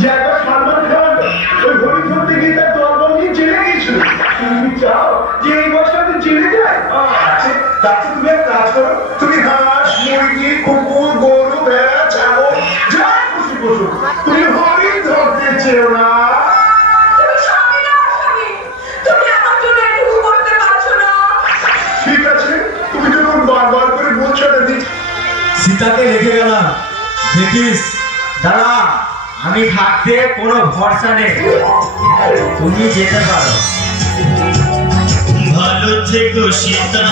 যে একবার সালমান খান ওই হরি ধরতে গিয়ে তার দলবল নিয়ে জেলে গিয়েছিল। তুমি চাও যে এই বছরটা জেলে যায়? আচ্ছা, তাতে তুমি এক কাজ করো, তুমি হাঁস, মুরগি, কুকুর, গরু, ভেড়া, ছাগল যা খুশি পশু তুমি হরিণ ধরতে চেও না। ঠিক আছে, তুমি যখন বারবার করে বলছো না, সীতাকে রেখে গেলাম, দেখিস দাঁড়া, আমি থাকতে কোনো ভরসা নেই, তুমি যেতে পারো। ভালো থেকো সীতা,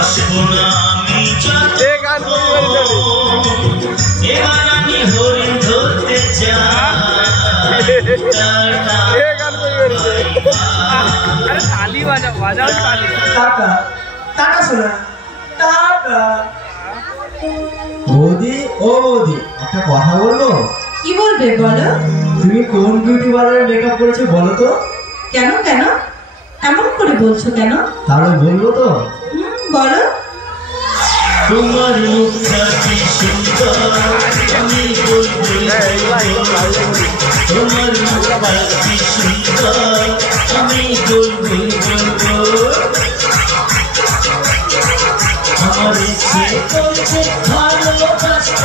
আসবো না আমি এবার আমি হরিণ ধরতে যাই। টাটা টাটা শোনা, টাটা। বৌদি, ও বৌদি, একটা কথা বলবো? কি বলবে বলো? তুমি কোন বিউটি পার্লারে মেকআপ করেছো বলো তো? কেন কেন এমন করে বলছো কেন? তাহলে বলবো তো? বলো। তোমার মুখটা কি সুন্দর, আমি বলবো তোমার মুখটা কি সুন্দর, আমি বলবো আমার ইচ্ছে করছে ভালোবাসতে।